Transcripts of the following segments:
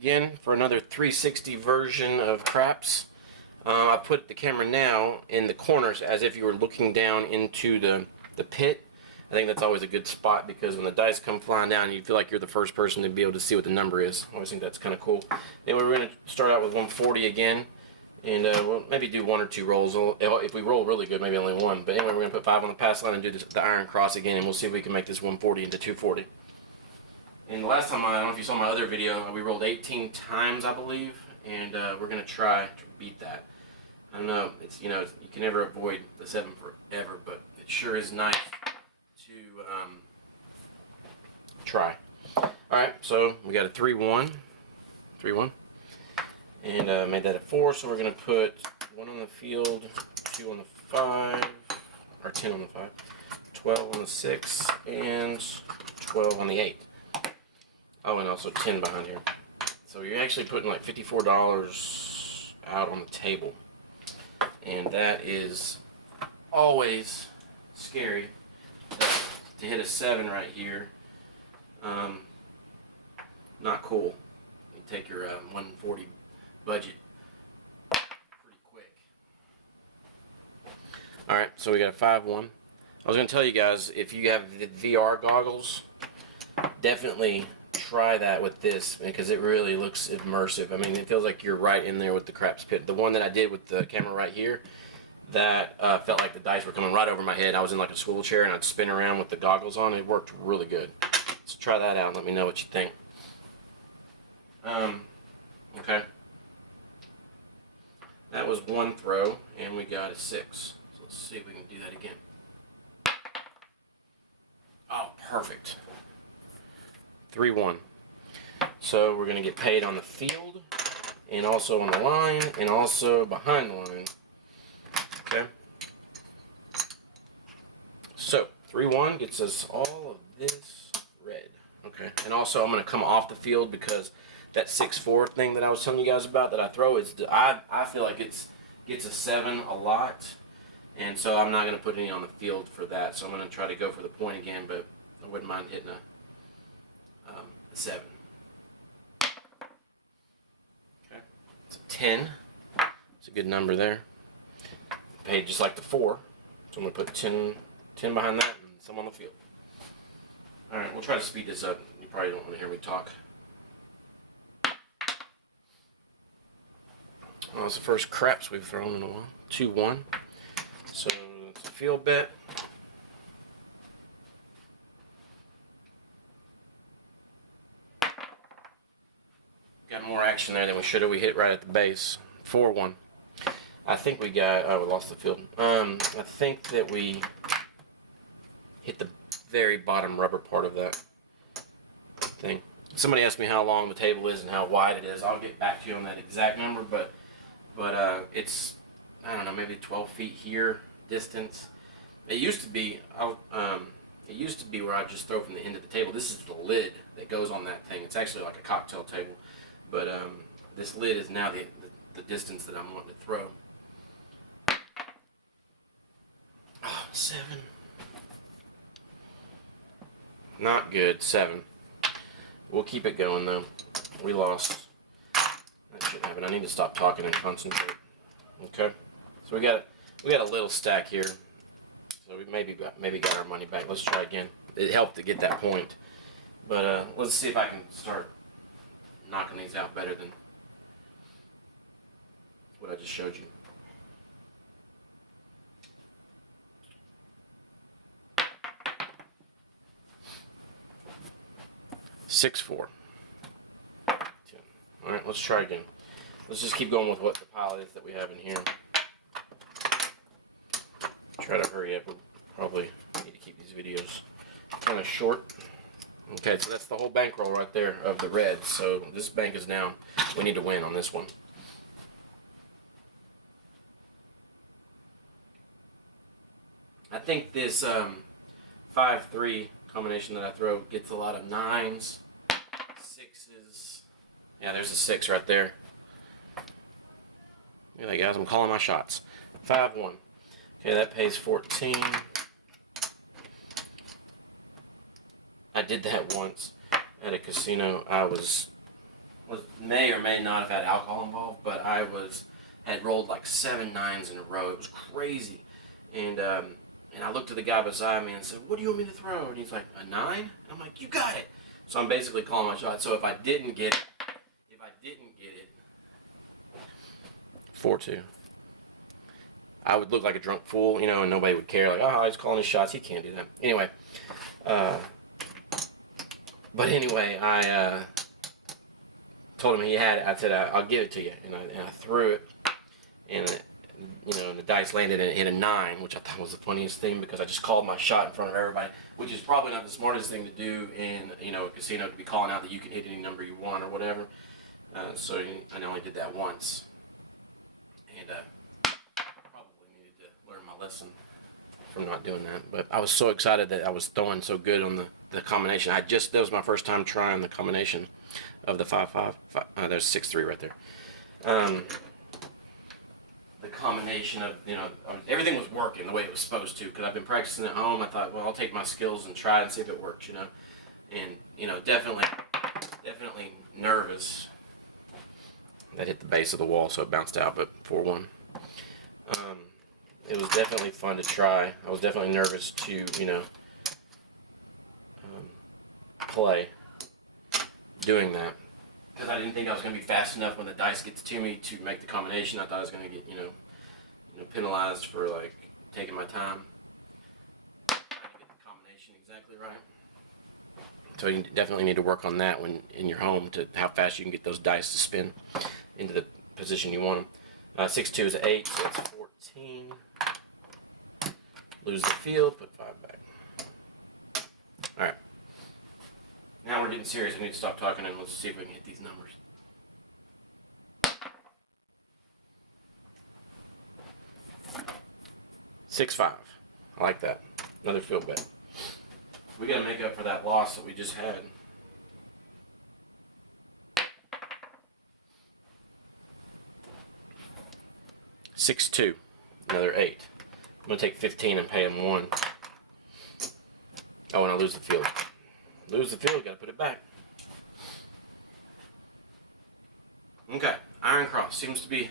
again for another 360 version of craps. I put the camera now in the corners as if you were looking down into the pit. I think that's always a good spot because when the dice come flying down, you feel like you're the first person to be able to see what the number is. I always think that's kind of cool. Anyway, we're going to start out with 140 again, and we'll maybe do 1 or 2 rolls. If we roll really good, maybe only 1. But anyway, we're going to put 5 on the pass line and do the iron cross again, and we'll see if we can make this 140 into 240. And the last time, I don't know if you saw my other video, we rolled 18 times, I believe, and we're going to try to beat that. I don't know, it's you can never avoid the 7 forever, but it sure is nice to try. Alright, so we got a 3-1, and made that a 4, so we're going to put 1 on the field, 2 on the 5, or 10 on the 5, 12 on the 6, and 12 on the 8. Oh, and also 10 behind here. So you're actually putting like $54 out on the table. And that is always scary to hit a 7 right here. Not cool. You take your 140 budget pretty quick. Alright, so we got a 5-1. I was going to tell you guys, if you have the VR goggles, definitely try that with this because it really looks immersive. I mean, it feels like you're right in there with the craps pit. The one that I did with the camera right here, that felt like the dice were coming right over my head. I was in like a swivel chair and I'd spin around with the goggles on. It worked really good. So try that out and let me know what you think. Okay. That was 1 throw and we got a 6. So let's see if we can do that again. Oh, perfect. 3-1. So we're going to get paid on the field and also on the line and also behind the line. Okay. So 3-1 gets us all of this red. Okay. And also I'm going to come off the field because that 6-4 thing that I was telling you guys about that I throw is I feel like it gets a 7 a lot, and so I'm not going to put any on the field for that. So I'm going to try to go for the point again, but I wouldn't mind hitting a 7. Okay, it's a 10. It's a good number there. Paid just like the 4, so I'm going to put 10 behind that and some on the field. Alright, we'll try to speed this up. You probably don't want to hear me talk. Well, that's the first craps we've thrown in a while. 2-1. So it's a field bet. Got more action there than we should have. We hit right at the base. 4-1. I think we got. Oh, we lost the field. I think that we hit the very bottom rubber part of that thing. Somebody asked me how long the table is and how wide it is. I'll get back to you on that exact number, but it's, I don't know, maybe 12 feet here distance. It used to be where I just throw from the end of the table. This is the lid that goes on that thing. It's actually like a cocktail table, but this lid is now the distance that I'm wanting to throw. Oh, 7. Not good. 7. We'll keep it going though. We lost. That shouldn't happen. I need to stop talking and concentrate. Okay. So we got a little stack here. So we maybe got our money back. Let's try again. It helped to get that point. But let's see if I can start knocking these out better than what I just showed you. $6-4. 10. All right, let's try again. Let's just keep going with what the pile is that we have in here. Try to hurry up. We'll probably need to keep these videos kind of short. Okay, so that's the whole bankroll right there of the red. So this bank is down. We need to win on this one. I think this 5-3 combination that I throw gets a lot of 9s, 6s. Yeah, there's a 6 right there. Look at that, guys. I'm calling my shots. 5-1. Okay, that pays 14. I did that once at a casino. I was may or may not have had alcohol involved, but I had rolled like 7 9s in a row. It was crazy, and I looked at the guy beside me and said, "What do you want me to throw?" And he's like, "A 9?" And I'm like, "You got it." So I'm basically calling my shot. So if I didn't get it, 4-2. I would look like a drunk fool, and nobody would care. Like, oh, he's calling his shots. He can't do that. Anyway, I told him he had it. I said, I'll give it to you. And I threw it, and the dice landed and it hit a 9, which I thought was the funniest thing because I just called my shot in front of everybody, which is probably not the smartest thing to do in a casino, to be calling out that you can hit any number you want or whatever. So I only did that once, and probably needed to learn my lesson from not doing that. But I was so excited that I was throwing so good on the combination. That was my first time trying the combination of the 5-5. There's 6-3 right there. The combination of, everything was working the way it was supposed to, because I've been practicing at home. I thought, well, I'll take my skills and try and see if it works, and definitely nervous. That hit the base of the wall, so it bounced out, but 4-1. It was definitely fun to try. I was definitely nervous to, play doing that, because I didn't think I was going to be fast enough when the dice gets to me to make the combination. I thought I was going to get, penalized for, like, taking my time trying to get the combination exactly right. So you definitely need to work on that when in your home, to how fast you can get those dice to spin into the position you want them. 6-2 is 8, so that's 14. Lose the field, put 5 back. All right. Now we're getting serious. I need to stop talking and let's see if we can hit these numbers. $6-5. I like that. Another field bet. We got to make up for that loss that we just had. $6-2. Another 8. I'm going to take 15 and pay him 1. Oh, and I lose the field. Lose the field, got to put it back. Okay, Iron Cross seems to be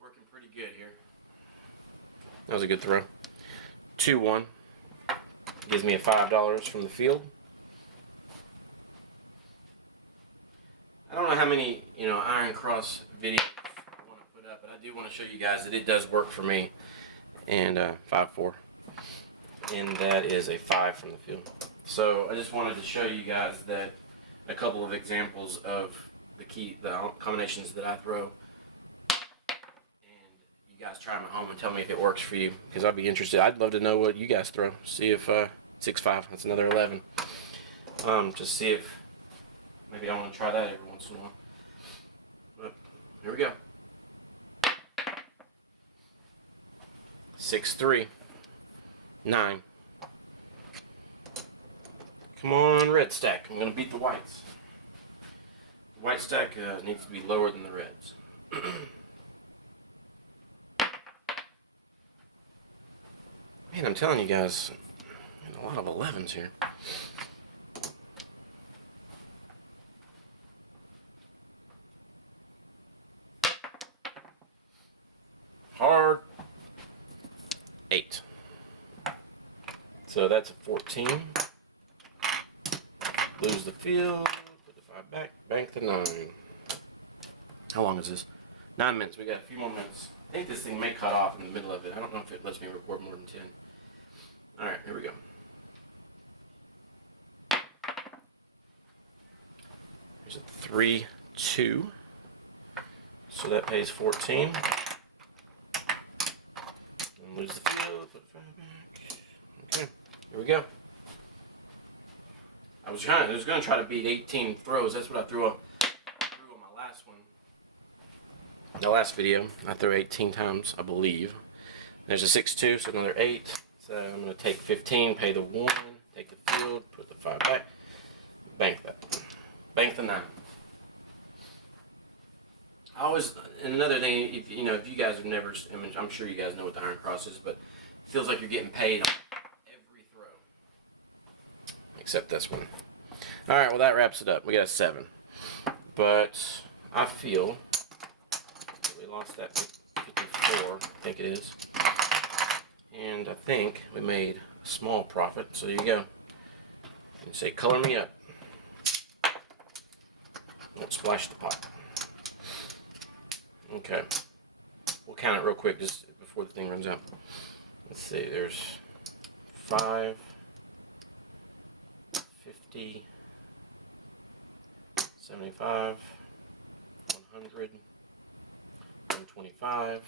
working pretty good here. That was a good throw. 2-1. Gives me a $5 from the field. I don't know how many, Iron Cross videos I want to put up, but I do want to show you guys that it does work for me. And 5-4. And that is a 5 from the field. So I just wanted to show you guys that a couple of examples of the combinations that I throw. And you guys try them at home and tell me if it works for you, because I'd be interested. I'd love to know what you guys throw. See if 6-5, that's another 11. Just see if maybe I want to try that every once in a while. But here we go. 6-3. 9. Come on, red stack. I'm going to beat the whites. The white stack needs to be lower than the reds. Man, I'm telling you guys, a lot of 11s here. Hard. 8. So that's a 14. Lose the field. Put the 5 back. Bank the 9. How long is this? 9 minutes. We got a few more minutes. I think this thing may cut off in the middle of it. I don't know if it lets me record more than 10. Alright, here we go. There's a 3-2. So that pays 14. And lose the field. Put 5 back. Okay, here we go. I was going to try to beat 18 throws. That's what I threw on my last one. The last video, I threw 18 times, I believe. There's a 6-2, so another 8. So I'm going to take 15, pay the 1, take the field, put the 5 back, bank that. Bank the 9. And another thing, if you guys have never, I'm sure you guys know what the Iron Cross is, but it feels like you're getting paid on every throw. Except this one. Alright, well that wraps it up. We got a 7. but I feel we lost that 54, I think it is, and I think we made a small profit. So there you go. And say, color me up. Don't splash the pot. Okay, we'll count it real quick just before the thing runs out. Let's see, there's 5, 50, 75, 100, 125,